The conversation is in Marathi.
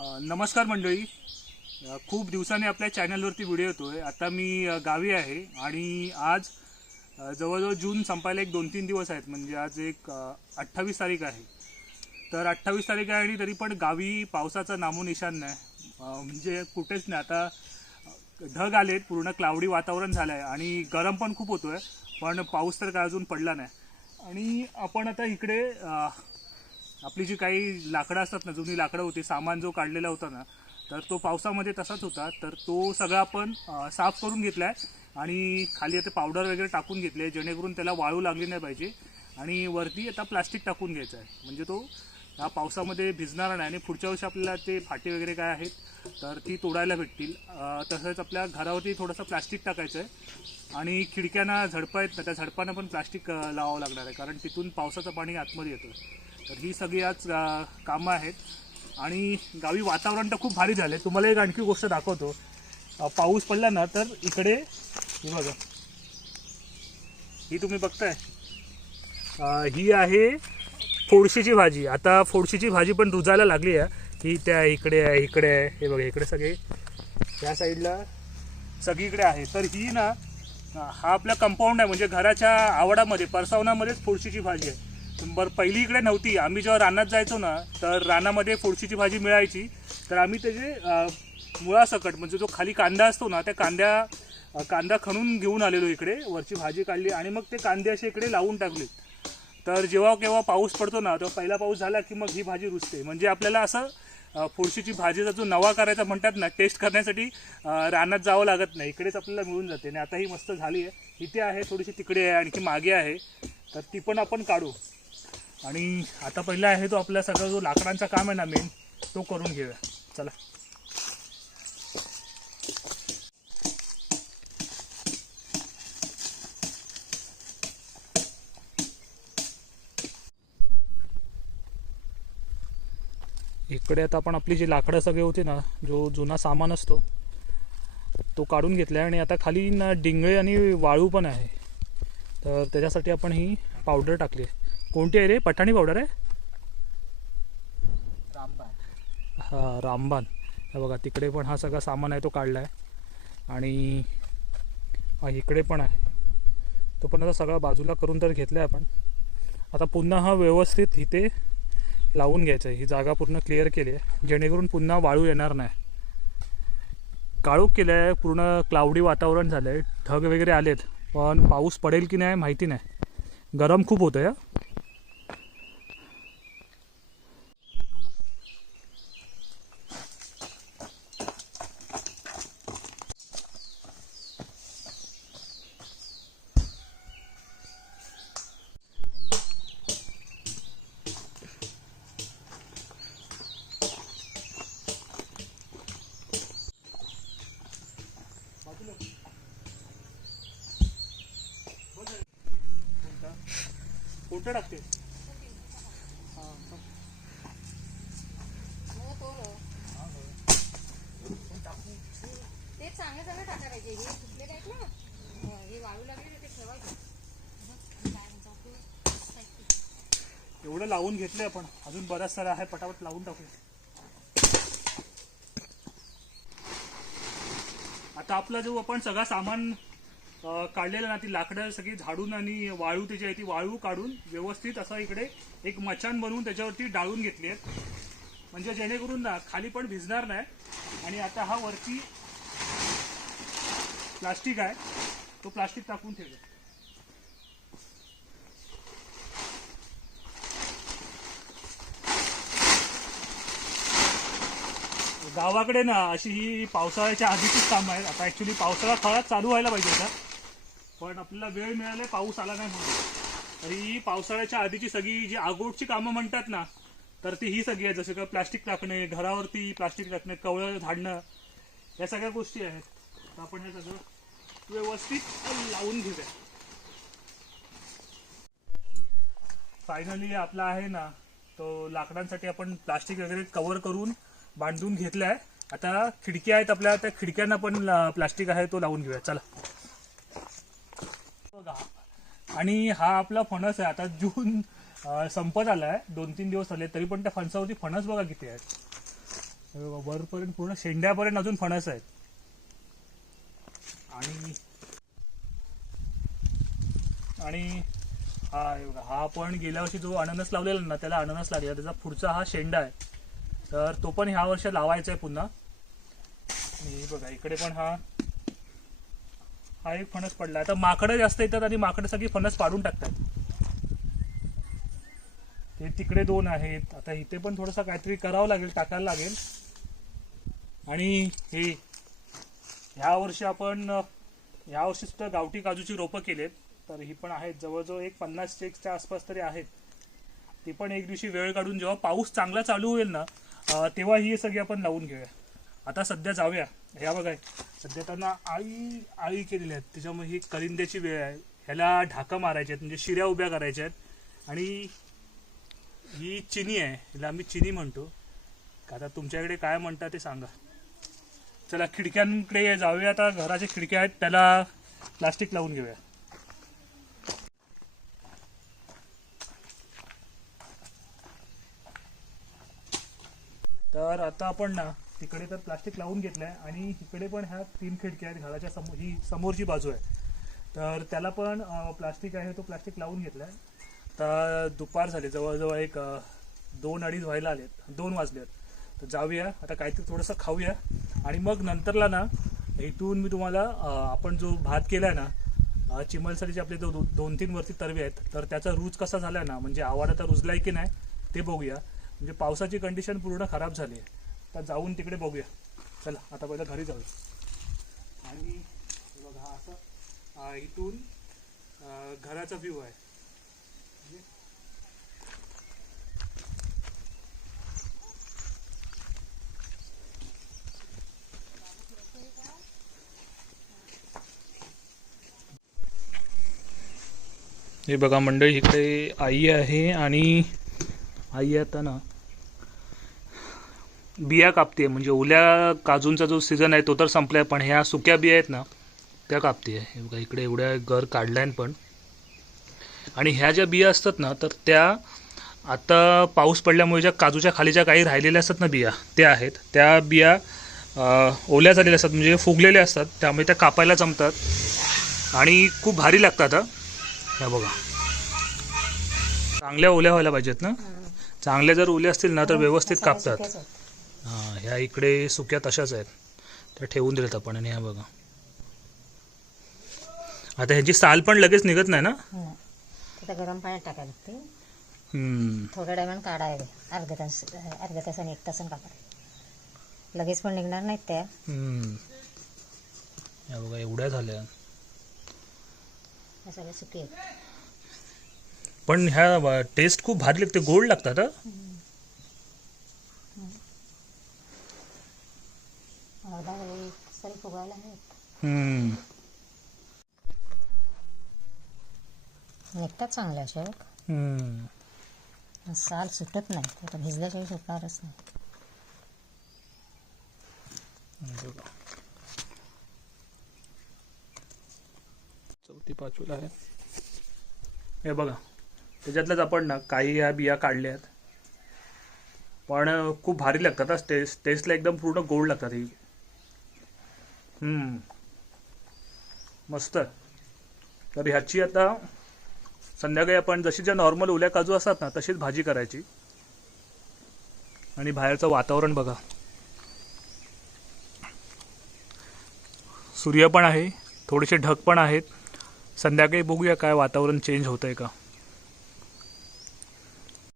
नमस्कार मंडळी. खूप दिवसांनी आपल्या चॅनलवरती व्हिडिओ येतोय. आता मी गावी आहे आणि आज जवळजवळ जून संपायला एक 2-3 दिवस आहेत. म्हणजे आज एक 28 तारीख आहे. तर 28 तारीख आहे आणि तरी पण गावी पावसाचा नामोनिशाण नाही. म्हणजे कुठेच नाही. आता ढग आलेत, पूर्ण क्लाउडी वातावरण झालं आहे आणि गरम पण खूप होतोय, पण पाऊस तर काय अजून पडला नाही. आणि आपण आता इकडे आपली जी काही लाकडं असतात ना, जुनी लाकडं होती, सामान जो काढलेला होता ना, तर तो पावसामध्ये तसाच होता. तर तो सगळा आपण साफ करून घेतला आहे आणि खाली आता पावडर वगैरे टाकून घेतले आहे, जेणेकरून त्याला वाळू लागली नाही पाहिजे. आणि वरती आता प्लास्टिक टाकून घ्यायचं आहे, म्हणजे तो ह्या पावसामध्ये भिजणार नाही. आणि पुढच्या वर्षी आपल्याला ते फाटे वगैरे काय आहेत तर ती तोडायला भेटतील. तसंच आपल्या घरावरती थोडंसं प्लास्टिक टाकायचं आहे आणि खिडक्यांना झडपं आहेत ना, त्या झडपांना पण प्लास्टिक लावावं लागणार आहे, कारण तिथून पावसाचं पाणी आतमध्ये येतं. तर ही सगळी आज कामं आहेत. आणि गावी वातावरण तर खूप भारी झालं आहे. तुम्हाला एक आणखी गोष्ट दाखवतो. पाऊस पडला ना तर इकडे ही बघा, ही तुम्ही बघताय, ही आहे फोडशीची भाजी. आता फोडशीची भाजी पण रुजायला लागली आहे. ही त्या इकडे आहे, इकडे आहे, हे बघा इकडे सगळे या साईडला सगळीकडे आहे. तर ही ना, हा आपला कंपाऊंड आहे, म्हणजे घराच्या आवडामध्ये परसावनामध्येच फोडशीची भाजी आहे. बरं, पहिली इकडे नव्हती. आम्ही जेव्हा रानात जायचो ना, तर रानामध्ये फोडशीची भाजी मिळायची. तर आम्ही त्याचे मुळासकट, म्हणजे जो खाली कांदा असतो ना, त्या कांदा खणून घेऊन आलेलो इकडे, वरची भाजी काढली आणि मग ते कांदे असे इकडे लावून टाकले. तर जेव्हा केव्हा पाऊस पडतो ना, तेव्हा पहिला पाऊस झाला की मग ही भाजी रुजते. म्हणजे आपल्याला असं फोडशीची भाजीचा जो नवा करायचा म्हणतात ना, टेस्ट करण्यासाठी रानात जावं लागत नाही, इकडेच आपल्याला मिळून जाते. आणि आता ही मस्त झाली आहे. इथे आहे थोडीशी, तिकडे आहे, आणखी मागे आहे. तर ती पण आपण काढू. आणि आता पहिला आहे तो आपला सगळा जो लाकडांचा काम आहे ना मेन, तो करून घेऊया. चला. इकडे आता आपण आपली जी लाकडं सगळी होती ना, जो जुना सामान असतो तो काढून घेतला आहे. आणि आता खाली ना डिंगळे आणि वाळू पण आहे. तर त्याच्यासाठी आपण ही पावडर टाकली आहे. कोणती आहे रे? पठाणी पावडर आहे. हां, रामबान. हे बघा, तिकडे पण हा सगळा सामान आहे तो काढला आहे. आणि इकडे पण आहे, तो पण आता सगळा बाजूला करून तर घेतला आहे आपण. आता पुन्हा हा व्यवस्थित इथे लावून घ्यायचा आहे. ही जागा पूर्ण क्लिअर केली आहे, जेणेकरून पुन्हा वाळू येणार नाही. काळोख केलं आहे, पूर्ण क्लाउडी वातावरण झालं आहे, ढग वगैरे आलेत, पण पाऊस पडेल की नाही माहिती नाही. गरम खूप होतं आहे. कुठं टाकते? ते चांगले चांगले टाका पाहिजे. हे कुठले टाईप ना, हे वाळू लागले ते ठेवायचे. एवढं लावून घेतलं आपण, अजून बराच सारा आहे, पटापट लावून टाकू. आता आपला जो आपण सगळा सामान काढलेलं ना, ती लाकडं सगळी झाडून आणि वाळू त्याची आहे ती वाळू काढून व्यवस्थित असं इकडे एक मचान बनवून त्याच्यावरती डाळून घेतली आहेत, म्हणजे जेणेकरून ना खाली पण भिजणार नाही. आणि आता हा वरती प्लास्टिक आहे, तो प्लास्टिक टाकून ठेवला. गावाकडे ना अशी ही पावसाळ्याच्या आधीचीच कामं आहेत. आता ॲक्च्युली पावसाळा खळाच चालू व्हायला पाहिजे होता, पण आपल्याला वेळ मिळाला, पाऊस आला नाही म्हणून. तर ही पावसाळ्याच्या आधीची सगळी जी आगोटची कामं म्हणतात ना, तर ती ही सगळी आहेत. जसं का प्लास्टिक टाकणे, घरावरती प्लास्टिक टाकणे, कवळं झाडणं, या सगळ्या गोष्टी आहेत. तर आपण हे सगळं व्यवस्थित लावून घेऊया. फायनली आपला आहे ना तो लाकडांसाठी आपण प्लास्टिक वगैरे कव्हर करून बांधून घेतलाय. आता खिडक्या आहेत आपल्या, त्या खिडक्यांना पण प्लास्टिक आहे तो लावून घेऊया. चला. आणि हा आपला फणस आहे. आता जून संपत आलाय, 2-3 दिवस झाले, तरी पण त्या फणसावरती फणस बघा किती आहेत. हे बघा, वरपर्यंत पूर्ण शेंड्यापर्यंत अजून फणस आहेत. आणि हा हे बघा, हा पण गेल्या वर्षी जो अननस लावलेला ना त्याला अननस लागला, त्याचा पुढचा हा शेंडा आहे. तर तो पण ह्या वर्षी लावायचा आहे पुन्हा. आणि बघा इकडे पण हा एक फणस पडला. आता माकडं जास्त येतात आणि माकडं सगळी फणस पाडून टाकतात. ते तिकडे 2 आहेत. आता इथे पण थोडंसं काहीतरी करावं लागेल, टाकायला लागेल. आणि ह्या वर्षी सुद्धा गावठी काजूची रोपं केलेत. तर ही पण आहेत, जवळजवळ एक 50-100च्या आसपास तरी आहेत. ती पण एक दिवशी वेळ काढून जेव्हा पाऊस चांगला चालू होईल ना तेव्हा ही सगळी आपण लावून घेऊया. आता सध्या जाऊया. ह्या बघा, सध्या त्यांना आळी केलेली आहेत, त्याच्यामुळे ही कलिंद्याची वेळ आहे. ह्याला ढाका मारायचे आहेत, म्हणजे शिऱ्या उभ्या करायच्या आहेत. आणि ही चिनी आहे, हिला आम्ही चिनी म्हणतो. आता तुमच्याकडे काय म्हणतात ते सांगा. चला खिडक्यांकडे जाऊया. आता घराच्या खिडक्या आहेत त्याला प्लास्टिक लावून घेऊया. तर आता आपण ना तिकडे तर प्लास्टिक लावून घेतलंय आणि इकडे पण ह्या 3 खिडक्या आहेत. घराच्या समोर ही समोरची बाजू आहे, तर त्याला पण प्लास्टिक आहे, तो प्लास्टिक लावून घेतलाय. तर दुपार झाली, जवळजवळ एक 2-2:30 व्हायला आलेत, 2 वाजलेत. तर जाऊया आता, काहीतरी थोडंसं खाऊया आणि मग नंतरला ना इथून मी तुम्हाला आपण जो भात केलाय ना चिमलसरीचे आपले जो 2-3 वरती तरवे आहेत, तर त्याचा रूज कसा झालाय ना, म्हणजे आवाडा तर रुजलाय की नाही ते बघूया. म्हणजे पावसाची कंडिशन पूर्ण खराब झाली आहे, तर जाऊन तिकडे बघूया. चला आता पहिलं घरी जाऊया. आणि बघा असं इथून घराचा व्ह्यू आहे. हे बघा मंडळी, इकडे आई आहे आणि आई आता ना बिया कापते. म्हणजे ओल्या काजूंचा जो सीझन आहे तो तर संपलाय, पण ह्या सुक्या बिया आहेत ना त्या कापते. हे बघा इकडे एवढ्या घर काढल्यान पण. आणि ह्या ज्या बिया असतात ना तर त्या आता पाऊस पडल्यामुळे ज्या काजूच्या खालीच्या काही राहिलेल्या असतात ना बिया, त्या आहेत. त्या बिया ओल्या झालेल्या असतात, म्हणजे फुगलेल्या असतात, त्यामुळे त्या कापायला जमतात आणि खूप भारी लागतात. ह्या बघा, चांगल्या ओल्या व्हायला पाहिजेत ना. चांगल्या जर ओल्या असतील ना तर व्यवस्थित कापतात. हां, ह्या इकडे सुक्या तशाच आहेत, त्या ठेवून दिल्यात आपण. आणि ह्या बघा, आता ह्याची साल पण लगेच निघत नाही ना. गरम पाण्यात टाकायला लागते. थोड्या टायमानं काढायला, अर्ध्या तासाने 1 तासाने कापायला. लगेच पण निघणार नाहीत त्या. ह्या बघा एवढ्या झाल्या, सगळ्या सुकी आहेत. पण ह्या टेस्ट खूप भारी लागते, गोड लागतात. अर्धा तरी फुगायला आहेत. निघतात चांगल्या अशा. साल सुटत नाही, आता भिजल्याशिवाय सुटणारच नाही. 4-5 आहे. हे बघा, त्याच्यातल्याच आपण ना काही ह्या बिया काढल्यात, पण खूप भारी लागतात. टेस्टला एकदम पूर्ण गोड लागतात ही. मस्त. तर ह्याची आता संध्याकाळी आपण जशी ज्या नॉर्मल ओल्या काजू असतात ना तशीच भाजी करायची. आणि बाहेरचं वातावरण बघा, सूर्य पण आहे, थोडेसे ढग पण आहेत. संध्याकाळी बघूया काय वातावरण चेंज होतंय का.